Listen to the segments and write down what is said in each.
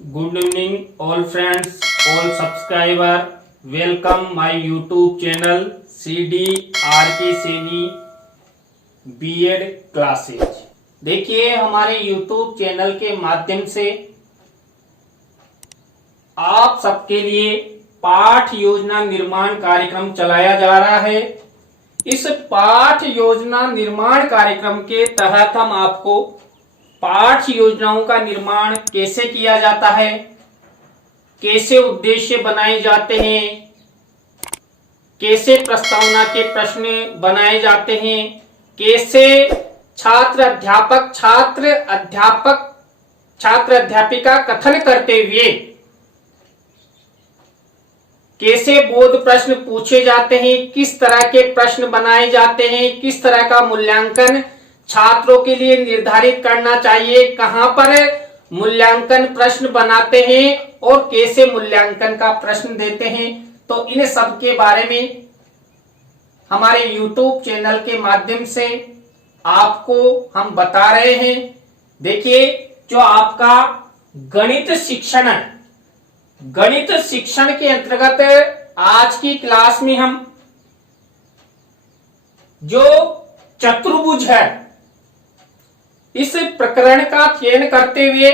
Good evening, all friends, all subscriber. Welcome my YouTube channel CDRK Saini B.Ed classes. देखिए, हमारे YouTube channel के माध्यम से आप सबके लिए पाठ योजना निर्माण कार्यक्रम चलाया जा रहा है। इस पाठ योजना निर्माण कार्यक्रम के तहत हम आपको पाठ योजनाओं का निर्माण कैसे किया जाता है, कैसे उद्देश्य बनाए जाते हैं, कैसे प्रस्तावना के प्रश्न बनाए जाते हैं, कैसे छात्र अध्यापिका कथन करते हुए कैसे बोध प्रश्न पूछे जाते हैं, किस तरह के प्रश्न बनाए जाते हैं, किस तरह का मूल्यांकन छात्रों के लिए निर्धारित करना चाहिए, कहां पर मूल्यांकन प्रश्न बनाते हैं और कैसे मूल्यांकन का प्रश्न देते हैं। तो इन सब के बारे में हमारे YouTube चैनल के माध्यम से आपको हम बता रहे हैं। देखिए, जो आपका गणित शिक्षण के अंतर्गत आज की क्लास में हम जो चतुर्भुज है, इस प्रकरण का चयन करते हुए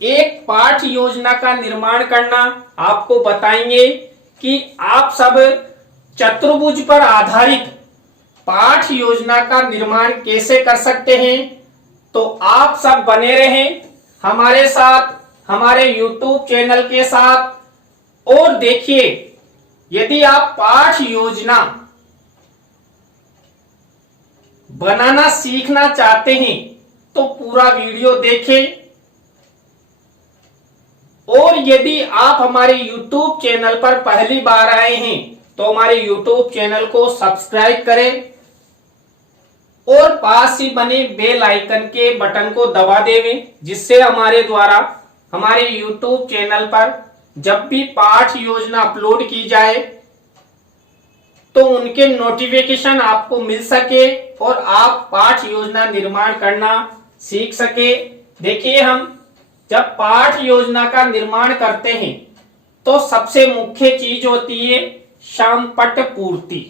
एक पाठ योजना का निर्माण करना आपको बताएंगे कि आप सब चतुर्भुज पर आधारित पाठ योजना का निर्माण कैसे कर सकते हैं। तो आप सब बने रहें हमारे साथ, हमारे YouTube चैनल के साथ। और देखिए, यदि आप पाठ योजना बनाना सीखना चाहते हैं तो पूरा वीडियो देखें। और यदि आप हमारे YouTube चैनल पर पहली बार आए हैं तो हमारे YouTube चैनल को सब्सक्राइब करें और पास ही बने बेल आइकन के बटन को दबा देवें, जिससे हमारे द्वारा हमारे YouTube चैनल पर जब भी पाठ योजना अपलोड की जाए तो उनके नोटिफिकेशन आपको मिल सके और आप पाठ योजना निर्माण करना सीख सके। देखिए, हम जब पाठ योजना का निर्माण करते हैं तो सबसे मुख्य चीज होती है शामपट पूर्ति।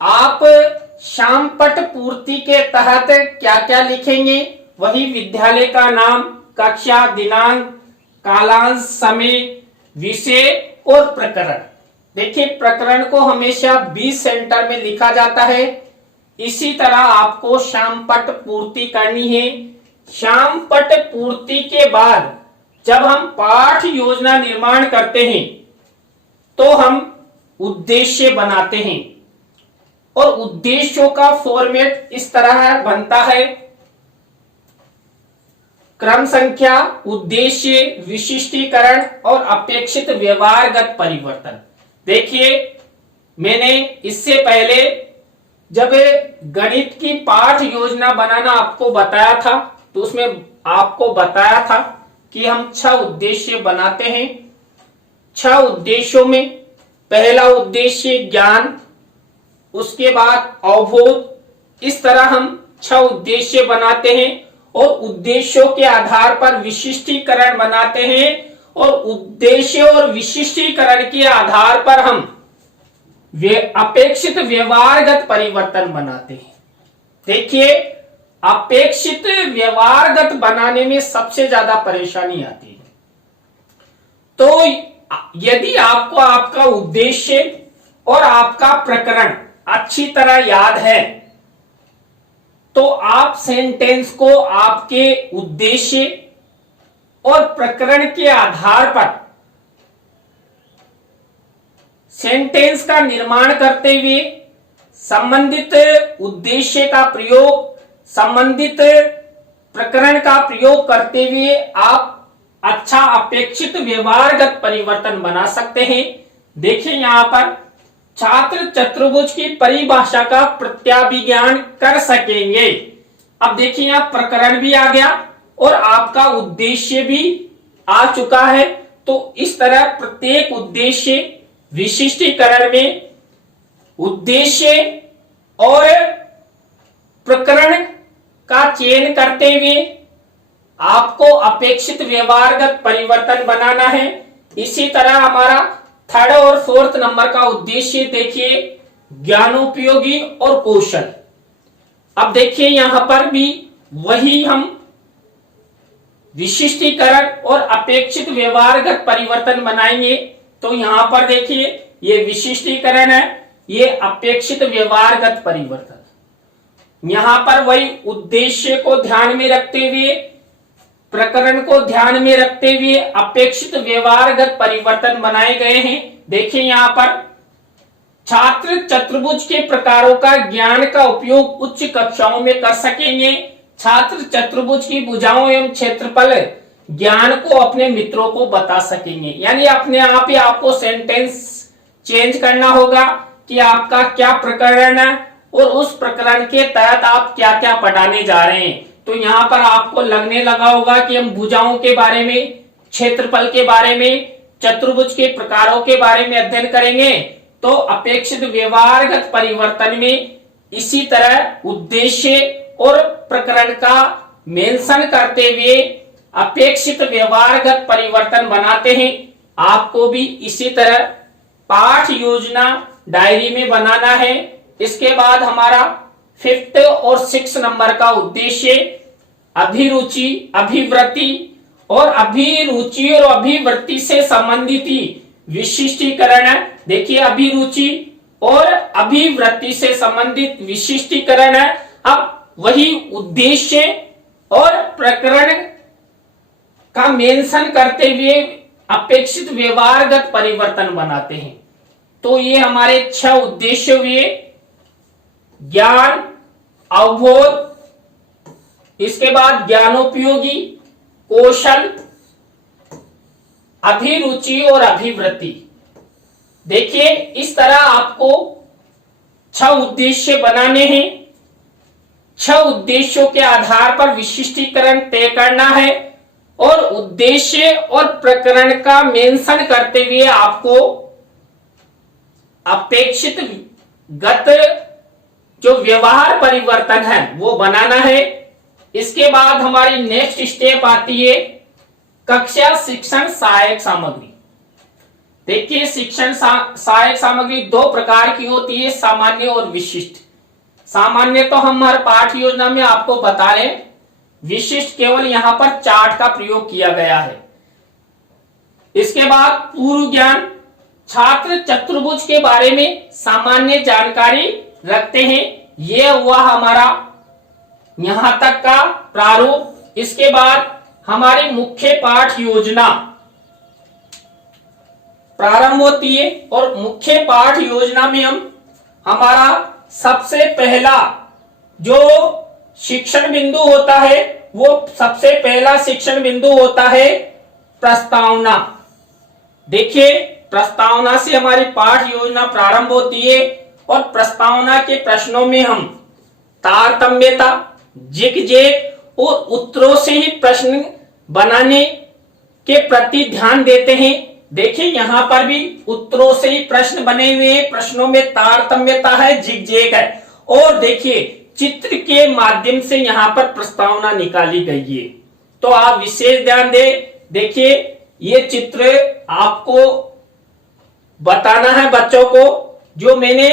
आप शामपट पूर्ति के तहत क्या क्या लिखेंगे, वही विद्यालय का नाम, कक्षा, दिनांक, कालांश, समय, विषय और प्रकरण। देखिए, प्रकरण को हमेशा 20 सेंटर में लिखा जाता है। इसी तरह आपको शामपट पूर्ति करनी है। शामपट पूर्ति के बाद जब हम पाठ योजना निर्माण करते हैं तो हम उद्देश्य बनाते हैं और उद्देश्यों का फॉर्मेट इस तरह बनता है: क्रम संख्या, उद्देश्य, विशिष्टीकरण और अपेक्षित व्यवहारगत परिवर्तन। देखिए, मैंने इससे पहले जब गणित की पाठ योजना बनाना आपको बताया था तो उसमें आपको बताया था कि हम 6 उद्देश्य बनाते हैं। 6 उद्देश्यों में पहला उद्देश्य ज्ञान, उसके बाद अवबोध। इस तरह हम 6 उद्देश्य बनाते हैं और उद्देश्यों के आधार पर विशिष्टीकरण बनाते हैं और उद्देश्य और विशिष्टीकरण के आधार पर हम अपेक्षित व्यवहारगत परिवर्तन बनाते हैं। देखिए, अपेक्षित व्यवहारगत बनाने में सबसे ज्यादा परेशानी आती है। तो यदि आपको आपका उद्देश्य और आपका प्रकरण अच्छी तरह याद है तो आप सेंटेंस को आपके उद्देश्य और प्रकरण के आधार पर सेंटेंस का निर्माण करते हुए संबंधित उद्देश्य का प्रयोग, संबंधित प्रकरण का प्रयोग करते हुए आप अच्छा अपेक्षित व्यवहारगत परिवर्तन बना सकते हैं। देखिए, यहां पर छात्र चतुर्भुज की परिभाषा का प्रत्याभिज्ञान कर सकेंगे। अब देखिए, यहां प्रकरण भी आ गया और आपका उद्देश्य भी आ चुका है। तो इस तरह प्रत्येक उद्देश्य विशिष्टीकरण में उद्देश्य और प्रकरण का चयन करते हुए आपको अपेक्षित व्यवहारगत परिवर्तन बनाना है। इसी तरह हमारा थर्ड और फोर्थ नंबर का उद्देश्य देखिए ज्ञानोपयोगी और कौशल। अब देखिए यहां पर भी वही हम विशिष्टीकरण और अपेक्षित व्यवहारगत परिवर्तन बनाएंगे। तो यहां पर देखिए ये विशिष्टीकरण है, ये अपेक्षित व्यवहारगत परिवर्तन। यहां पर वही उद्देश्य को ध्यान में रखते हुए, प्रकरण को ध्यान में रखते हुए अपेक्षित व्यवहारगत परिवर्तन बनाए गए हैं। देखिए यहां पर छात्र चतुर्भुज के प्रकारों का ज्ञान का उपयोग उच्च कक्षाओं में कर सकेंगे। छात्र चतुर्भुज की भुजाओं एवं क्षेत्रफल ज्ञान को अपने मित्रों को बता सकेंगे। यानी अपने आप ही आपको सेंटेंस चेंज करना होगा कि आपका क्या प्रकरण है और उस प्रकरण के तहत आप क्या क्या पढ़ाने जा रहे हैं। तो यहाँ पर आपको लगने लगा होगा कि हम भुजाओं के बारे में, क्षेत्रफल के बारे में, चतुर्भुज के प्रकारों के बारे में अध्ययन करेंगे। तो अपेक्षित व्यवहारगत परिवर्तन में इसी तरह उद्देश्य और प्रकरण का मेंशन करते हुए अपेक्षित व्यवहारगत परिवर्तन बनाते हैं। आपको भी इसी तरह पाठ योजना डायरी में बनाना है। इसके बाद हमारा फिफ्थ और सिक्स नंबर का उद्देश्य अभिरुचि, अभिवृत्ति और अभिरुचि और अभिवृत्ति से संबंधित विशिष्टीकरण है। देखिए अभिरुचि और अभिवृत्ति से संबंधित विशिष्टीकरण है। अब वही उद्देश्य और प्रकरण का मेंशन करते हुए अपेक्षित व्यवहारगत परिवर्तन बनाते हैं। तो ये हमारे 6 उद्देश्य हुए, ज्ञान, अवबोध, इसके बाद ज्ञानोपयोगी, कौशल, अभिरुचि और अभिवृत्ति। देखिए इस तरह आपको 6 उद्देश्य बनाने हैं। 6 उद्देश्यों के आधार पर विशिष्टीकरण तय करना है और उद्देश्य और प्रकरण का मेंशन करते हुए आपको अपेक्षित गत जो व्यवहार परिवर्तन है वो बनाना है। इसके बाद हमारी नेक्स्ट स्टेप आती है कक्षा शिक्षण सहायक सामग्री। देखिए शिक्षण सहायक सामग्री 2 प्रकार की होती है, सामान्य और विशिष्ट। सामान्य तो हम हर पाठ योजना में आपको बता रहे, विशिष्ट केवल यहां पर चार्ट का प्रयोग किया गया है। इसके बाद पूर्व ज्ञान, छात्र चतुर्भुज के बारे में सामान्य जानकारी रखते हैं। यह हुआ हमारा यहां तक का प्रारूप। इसके बाद हमारी मुख्य पाठ योजना प्रारंभ होती है और मुख्य पाठ योजना में हम हमारा सबसे पहला जो शिक्षण बिंदु होता है, वो सबसे पहला शिक्षण बिंदु होता है प्रस्तावना। देखिए प्रस्तावना से हमारी पाठ योजना प्रारंभ होती है और प्रस्तावना के प्रश्नों में हम तारतम्यता, जिगजैग और उत्तरों से ही प्रश्न बनाने के प्रति ध्यान देते हैं। देखिए यहां पर भी उत्तरों से ही प्रश्न बने हुए हैं, प्रश्नों में तारतम्यता है, जिगजैग है। और देखिए चित्र के माध्यम से यहां पर प्रस्तावना निकाली गई है। तो आप विशेष ध्यान दें। देखिए ये चित्र आपको बताना है बच्चों को। जो मैंने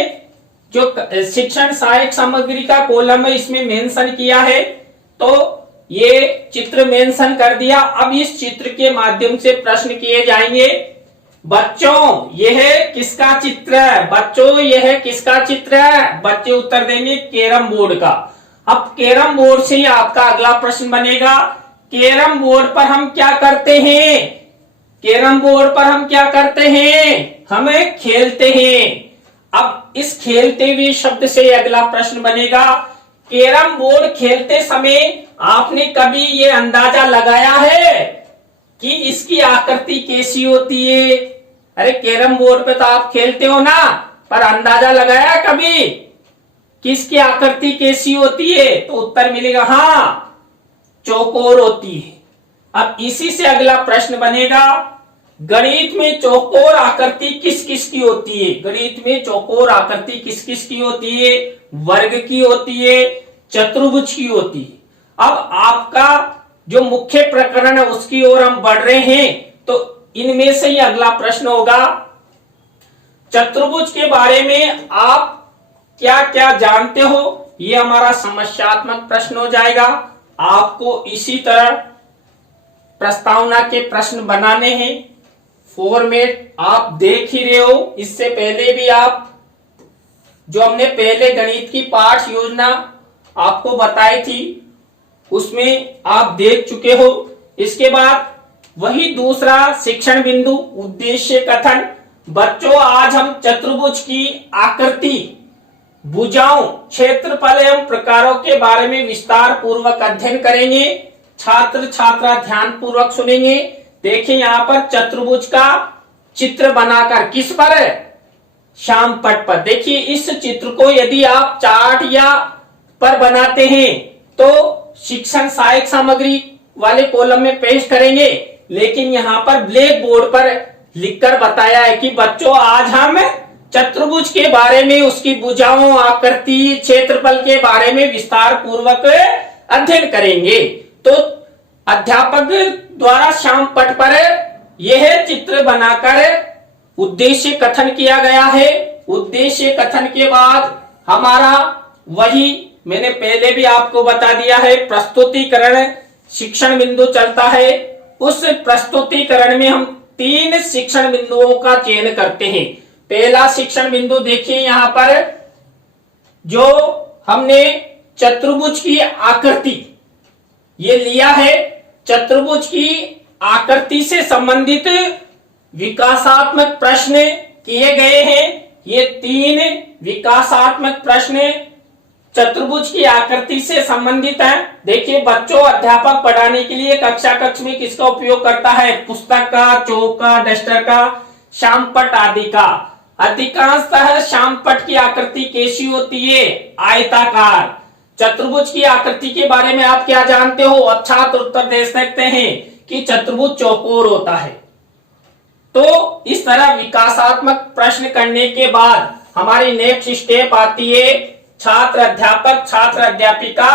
जो शिक्षण सहायक सामग्री का कॉलम है इसमें मेंशन किया है, तो ये चित्र मेंशन कर दिया। अब इस चित्र के माध्यम से प्रश्न किए जाएंगे। बच्चों यह किसका चित्र है? बच्चों यह किसका चित्र है? बच्चे उत्तर देंगे कैरम बोर्ड का। अब कैरम बोर्ड से ही आपका अगला प्रश्न बनेगा, कैरम बोर्ड पर हम क्या करते हैं? कैरम बोर्ड पर हम क्या करते हैं? हमें खेलते हैं। अब इस खेलते हुए शब्द से अगला प्रश्न बनेगा, कैरम बोर्ड खेलते समय आपने कभी ये अंदाजा लगाया है कि इसकी आकृति कैसी होती है? अरे कैरम बोर्ड पे तो आप खेलते हो ना, पर अंदाजा लगाया कभी कि इसकी आकृति कैसी होती है? तो उत्तर मिलेगा हाँ, चौकोर होती है। अब इसी से अगला प्रश्न बनेगा, गणित में चौकोर आकृति किस किस की होती है? गणित में चौकोर आकृति किस किस की होती है? वर्ग की होती है, चतुर्भुज की होती है। अब आपका जो मुख्य प्रकरण है उसकी ओर हम बढ़ रहे हैं। तो इनमें से ही अगला प्रश्न होगा, चतुर्भुज के बारे में आप क्या क्या जानते हो? ये हमारा समस्यात्मक प्रश्न हो जाएगा। आपको इसी तरह प्रस्तावना के प्रश्न बनाने हैं। फॉर्मेट आप देख ही रहे हो, इससे पहले भी आप जो हमने पहले गणित की पाठ योजना आपको बताई थी उसमें आप देख चुके हो। इसके बाद वही दूसरा शिक्षण बिंदु, उद्देश्य कथन। बच्चों, आज हम चतुर्भुज की आकृति, भुजाओं, क्षेत्रफल एवं प्रकारों के बारे में विस्तार पूर्वक अध्ययन करेंगे। छात्र छात्रा ध्यान पूर्वक सुनेंगे। देखिए यहाँ पर चतुर्भुज का चित्र बनाकर, किस पर है? श्याम पट पर। देखिए इस चित्र को यदि आप चार्ट या पर बनाते हैं तो शिक्षण सहायक सामग्री वाले कॉलम में पेश करेंगे, लेकिन यहाँ पर ब्लैक बोर्ड पर लिखकर बताया है कि बच्चों आज हम चतुर्भुज के बारे में, उसकी भुजाओं, आकृति, क्षेत्रफल के बारे में विस्तार पूर्वक अध्ययन करेंगे। तो अध्यापक द्वारा श्याम पट पर यह चित्र बनाकर उद्देश्य कथन किया गया है। उद्देश्य कथन के बाद हमारा वही मैंने पहले भी आपको बता दिया है, प्रस्तुतिकरण शिक्षण बिंदु चलता है। उस प्रस्तुतिकरण में हम 3 शिक्षण बिंदुओं का चयन करते हैं। पहला शिक्षण बिंदु देखिए यहाँ पर, जो हमने चतुर्भुज की आकृति ये लिया है। चतुर्भुज की आकृति से संबंधित विकासात्मक प्रश्न किए गए हैं। ये 3 विकासात्मक प्रश्न चतुर्भुज की आकृति से संबंधित है। देखिए बच्चों, अध्यापक पढ़ाने के लिए कक्षा कक्ष में किसका उपयोग करता है? पुस्तक का, चौक का, डस्टर का, श्यामपट्ट आदि का। अधिकांशतः श्यामपट्ट की आकृति कैसी होती है? आयताकार। चतुर्भुज की आकृति के बारे में आप क्या जानते हो? अब छात्र उत्तर दे सकते हैं कि चतुर्भुज चौकोर होता है। तो इस तरह विकासात्मक प्रश्न करने के बाद हमारी नेक्स्ट स्टेप आती है छात्र अध्यापक छात्र अध्यापिका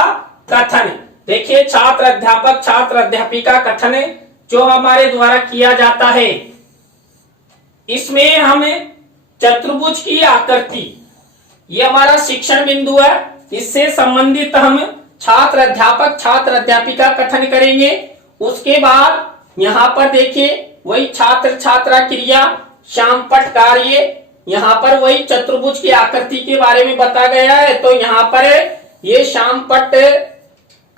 कथन। देखिए छात्र अध्यापक छात्र अध्यापिका कथन जो हमारे द्वारा किया जाता है, इसमें हम चतुर्भुज की आकृति, ये हमारा शिक्षण बिंदु है, इससे संबंधित हम छात्र अध्यापक छात्र अध्यापिका कथन करेंगे। उसके बाद यहाँ पर देखिए वही छात्र छात्रा क्रिया, श्यामपट्ट कार्य, यहाँ पर वही चतुर्भुज की आकृति के बारे में बता गया है। तो यहाँ पर ये श्यामपट्ट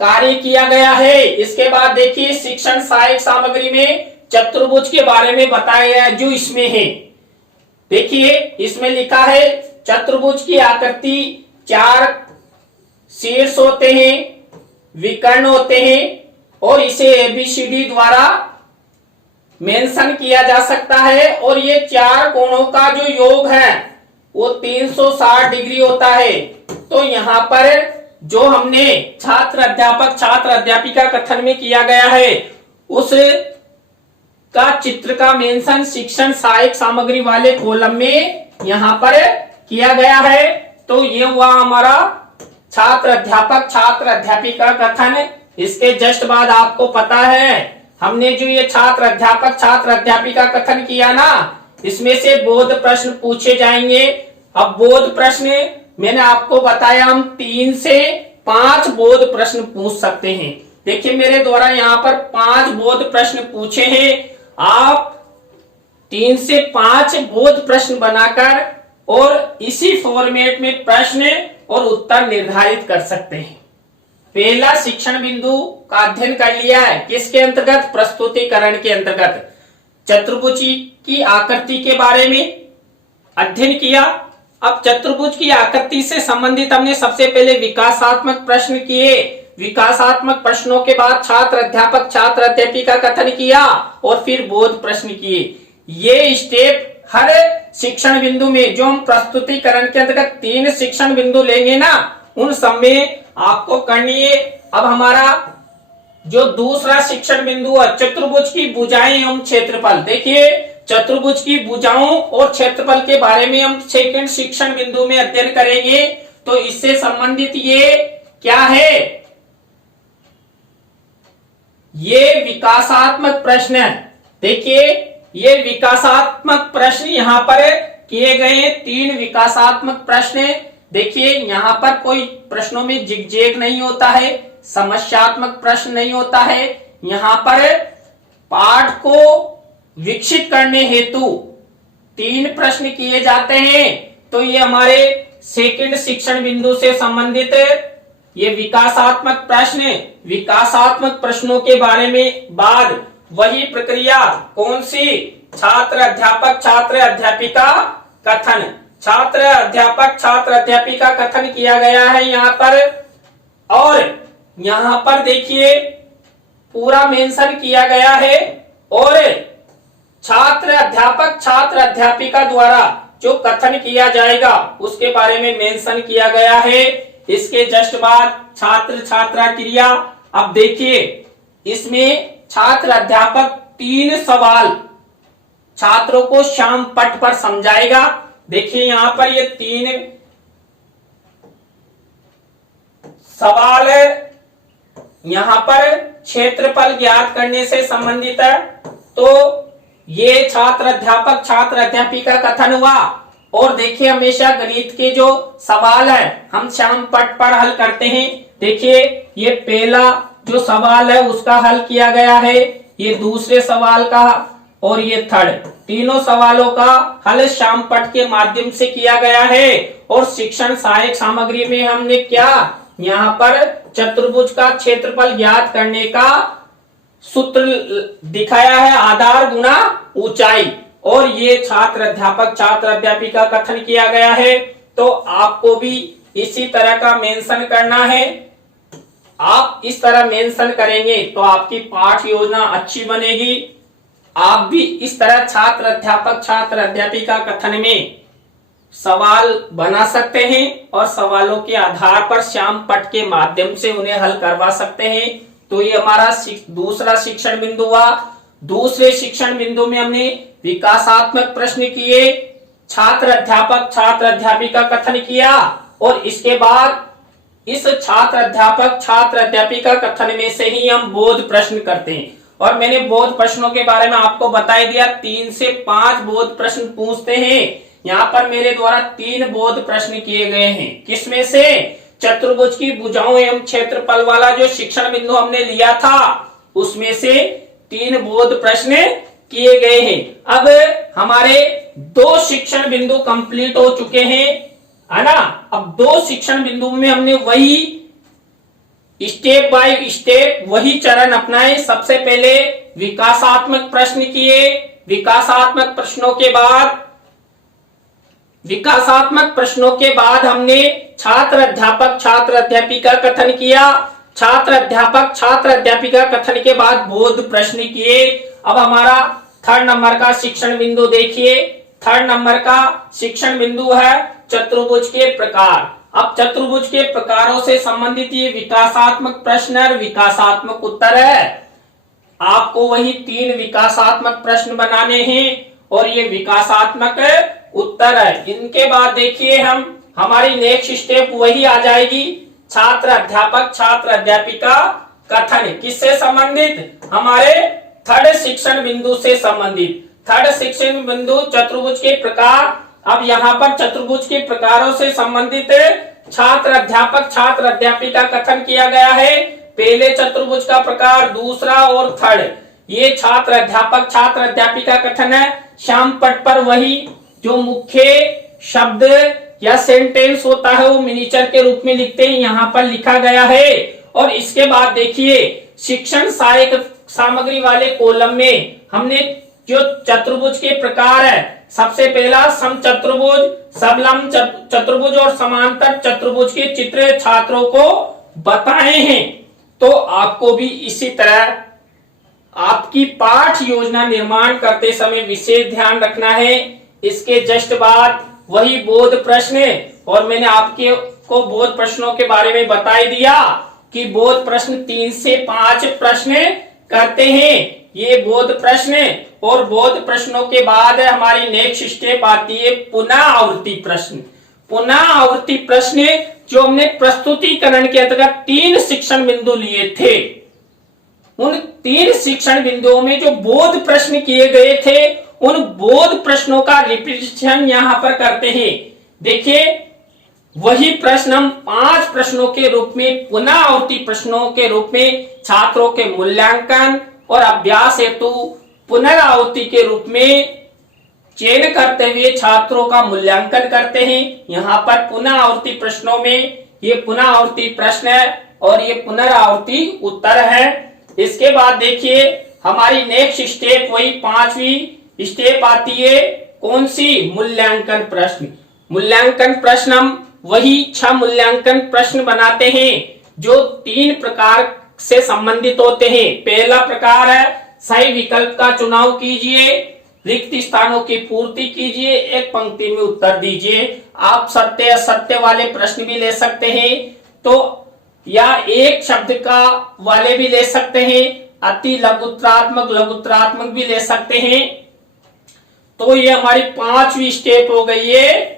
कार्य किया गया है। इसके बाद देखिए शिक्षण सहायक सामग्री में चतुर्भुज के बारे में बताया गया है जो इसमें है। देखिए इसमें लिखा है चतुर्भुज की आकृति 4 शीर्ष होते हैं, विकर्ण होते हैं और इसे ABCD द्वारा मेंशन किया जा सकता है। और ये 4 कोणों का जो योग है वो 360 डिग्री होता है। तो यहाँ पर जो हमने छात्र अध्यापक छात्र अध्यापिका कथन में किया गया है उस का चित्र का मेंशन शिक्षण सहायक सामग्री वाले कॉलम में यहाँ पर किया गया है। तो ये हुआ हमारा छात्र अध्यापक छात्र अध्यापिका कथन। इसके जस्ट बाद आपको पता है हमने जो ये छात्र अध्यापक छात्र अध्यापिका कथन किया ना, इसमें से बोध प्रश्न पूछे जाएंगे। अब बोध प्रश्न मैंने आपको बताया हम 3 से 5 बोध प्रश्न पूछ सकते हैं। देखिए मेरे द्वारा यहाँ पर 5 बोध प्रश्न पूछे हैं। आप 3 से 5 बोध प्रश्न बनाकर और इसी फॉर्मेट में प्रश्न और उत्तर निर्धारित कर सकते हैं। पहला शिक्षण बिंदु का अध्ययन कर लिया है, किसके अंतर्गत? प्रस्तुतिकरण के अंतर्गत। चतुर्भुज की आकृति के बारे में अध्ययन किया। अब चतुर्भुज की आकृति से संबंधित हमने सबसे पहले विकासात्मक प्रश्न किए। विकासात्मक प्रश्नों के बाद छात्र अध्यापक छात्र अध्यापिका कथन किया और फिर बोध प्रश्न किए। ये स्टेप हर शिक्षण बिंदु में जो हम प्रस्तुतिकरण के अंतर्गत 3 शिक्षण बिंदु लेंगे ना, उन सब में आपको करनी है। अब हमारा जो दूसरा शिक्षण बिंदु है चतुर्भुज की भुजाएं एवं क्षेत्रफल। देखिए चतुर्भुज की भुजाओं और क्षेत्रफल के बारे में हम सेकंड शिक्षण बिंदु में अध्ययन करेंगे। तो इससे संबंधित ये क्या है? ये विकासात्मक प्रश्न है। देखिए ये विकासात्मक प्रश्न यहां पर किए गए हैं, 3 विकासात्मक प्रश्न। देखिए यहां पर कोई प्रश्नों में जिगजैग नहीं होता है, समस्यात्मक प्रश्न नहीं होता है। यहां पर पाठ को विकसित करने हेतु 3 प्रश्न किए जाते हैं। तो ये हमारे सेकंड शिक्षण बिंदु से संबंधित ये विकासात्मक प्रश्न, विकासात्मक प्रश्नों के बारे में बाद वही प्रक्रिया कौन सी, छात्र अध्यापक छात्र अध्यापिका कथन, छात्र अध्यापक छात्र अध्यापिका कथन किया गया है यहाँ पर। और यहाँ पर देखिए पूरा मेंशन किया गया है और छात्र अध्यापक छात्र अध्यापिका द्वारा जो कथन किया जाएगा उसके बारे में मेंशन किया गया है। इसके जस्ट बाद छात्र छात्रा क्रिया। अब देखिए इसमें छात्र अध्यापक 3 सवाल छात्रों को श्याम पट पर समझाएगा। देखिए यहां पर ये 3 सवाल यहां पर क्षेत्रफल ज्ञात करने से संबंधित है। तो ये छात्र अध्यापक छात्र अध्यापिका कथन हुआ। और देखिए हमेशा गणित के जो सवाल है हम श्याम पट पर हल करते हैं। देखिए ये पहला जो सवाल है उसका हल किया गया है, ये दूसरे सवाल का और ये थर्ड, तीनों सवालों का हल श्याम पट के माध्यम से किया गया है। और शिक्षण सहायक सामग्री में हमने क्या यहाँ पर चतुर्भुज का क्षेत्रफल ज्ञात करने का सूत्र दिखाया है, आधार गुणा ऊंचाई। और ये छात्र अध्यापक छात्र अध्यापिका कथन किया गया है। तो आपको भी इसी तरह का मेंशन करना है। आप इस तरह मेंशन करेंगे तो आपकी पाठ योजना अच्छी बनेगी। आप भी इस तरह छात्र अध्यापक छात्र अध्यापिका कथन में सवाल बना सकते हैं और सवालों के आधार पर श्याम पट के माध्यम से उन्हें हल करवा सकते हैं। तो ये हमारा दूसरा शिक्षण बिंदु हुआ। दूसरे शिक्षण बिंदु में हमने विकासात्मक प्रश्न किए, छात्र अध्यापक छात्र अध्यापिका कथन किया और इसके बाद इस छात्र अध्यापक छात्र अध्यापिका कथन में से ही हम बोध प्रश्न करते हैं। और मैंने बोध प्रश्नों के बारे में आपको बता दिया, 3 से 5 बोध प्रश्न पूछते हैं। यहाँ पर मेरे द्वारा 3 बोध प्रश्न किए गए हैं। किसमें से? चतुर्भुज की भुजाओं एवं क्षेत्रफल वाला जो शिक्षण बिंदु हमने लिया था उसमें से 3 बोध प्रश्न किए गए हैं। अब हमारे 2 शिक्षण बिंदु कंप्लीट हो चुके हैं, है ना। अब 2 शिक्षण बिंदु में हमने वही स्टेप बाय स्टेप वही चरण अपनाए। सबसे पहले विकासात्मक प्रश्न किए, विकासात्मक प्रश्नों के बाद हमने छात्र अध्यापक छात्र अध्यापिका कथन किया। छात्र अध्यापक छात्र अध्यापिका कथन के बाद बोध प्रश्न किए। अब हमारा 3rd नंबर का शिक्षण बिंदु देखिए। 3rd नंबर का शिक्षण बिंदु है चतुर्भुज के प्रकार। अब चतुर्भुज के प्रकारों से संबंधित ये विकासात्मक प्रश्न और विकासात्मक उत्तर है। आपको वही 3 विकासात्मक प्रश्न बनाने हैं और ये विकासात्मक उत्तर है। इनके बाद देखिए हमारी नेक्स्ट स्टेप वही आ जाएगी, छात्र अध्यापक छात्र अध्यापिका कथन। किससे संबंधित? हमारे 3rd शिक्षण बिंदु से संबंधित। 3rd शिक्षण बिंदु चतुर्भुज के प्रकार। अब यहाँ पर चतुर्भुज के प्रकारों से संबंधित छात्र अध्यापक छात्र अध्यापिका कथन किया गया है। पहले चतुर्भुज का प्रकार, दूसरा और 3rd। ये छात्र अध्यापक छात्र अध्यापिका कथन है। श्याम पट पर वही जो मुख्य शब्द या सेंटेंस होता है वो मिनिएचर के रूप में लिखते हैं, यहाँ पर लिखा गया है। और इसके बाद देखिए शिक्षण सहायक सामग्री वाले कॉलम में हमने जो चतुर्भुज के प्रकार है, सबसे पहला समचतुर्भुज, सबलंब चतुर्भुज और समांतर चतुर्भुज के चित्र छात्रों को बताए हैं। तो आपको भी इसी तरह आपकी पाठ योजना निर्माण करते समय विशेष ध्यान रखना है। इसके जस्ट बाद वही बोध प्रश्न, और मैंने आपके को बोध प्रश्नों के बारे में बता ही दिया कि बोध प्रश्न 3 से 5 प्रश्न करते हैं। ये बोध प्रश्न, और बोध प्रश्नों के बाद हमारी नेक्स्ट स्टेप आती है पुनः आवृत्ति प्रश्न। पुनः आवृत्ति प्रश्न जो हमने प्रस्तुतिकरण के अंतर्गत 3 शिक्षण बिंदु लिए थे, उन 3 शिक्षण बिंदुओं में जो बोध प्रश्न किए गए थे उन बोध प्रश्नों का रिपीटिशन यहां पर करते हैं। देखिए वही प्रश्न हम 5 प्रश्नों के रूप में पुनरावृत्ति प्रश्नों के रूप में छात्रों के मूल्यांकन और अभ्यास हेतु पुनरावृत्ति के रूप में चयन करते हुए छात्रों का मूल्यांकन करते हैं। यहाँ पर पुनरावृत्ति प्रश्नों में ये पुनरावृत्ति प्रश्न है और ये पुनरावृत्ति उत्तर है। इसके बाद देखिए हमारी नेक्स्ट स्टेप वही 5वीं स्टेप आती है, कौन सी? मूल्यांकन प्रश्न। मूल्यांकन प्रश्न हम वही 6 मूल्यांकन प्रश्न बनाते हैं जो 3 प्रकार से संबंधित होते हैं। पहला प्रकार है सही विकल्प का चुनाव कीजिए, रिक्त स्थानों की पूर्ति कीजिए, एक पंक्ति में उत्तर दीजिए। आप सत्य असत्य वाले प्रश्न भी ले सकते हैं तो या एक शब्द का वाले भी ले सकते हैं, अति लघुत्तरात्मक भी ले सकते हैं। तो ये हमारी 5वीं स्टेप हो गई है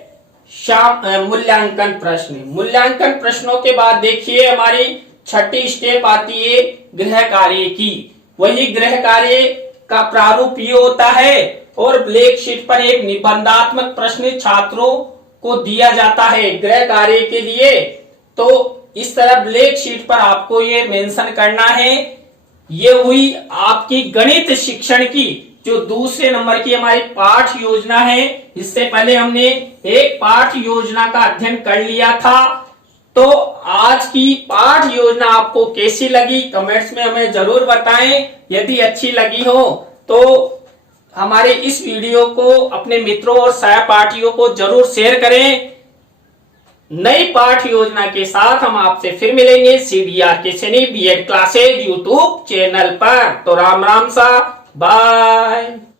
मूल्यांकन प्रश्न। मूल्यांकन प्रश्नों के बाद देखिए हमारी 6ठी स्टेप आती है गृह कार्य की। वही गृह कार्य का प्रारूप ये होता है और ब्लैक शीट पर एक निबंधात्मक प्रश्न छात्रों को दिया जाता है गृह कार्य के लिए। तो इस तरह ब्लैक शीट पर आपको ये मेंशन करना है। ये हुई आपकी गणित शिक्षण की जो दूसरे नंबर की हमारी पाठ योजना है। इससे पहले हमने एक पाठ योजना का अध्ययन कर लिया था। तो आज की पाठ योजना आपको कैसी लगी कमेंट्स में हमें जरूर बताएं। यदि अच्छी लगी हो तो हमारे इस वीडियो को अपने मित्रों और सहपाठियों को जरूर शेयर करें। नई पाठ योजना के साथ हम आपसे फिर मिलेंगे CDR के Saini BEd classes YouTube channel पर। तो राम राम सा, बाय।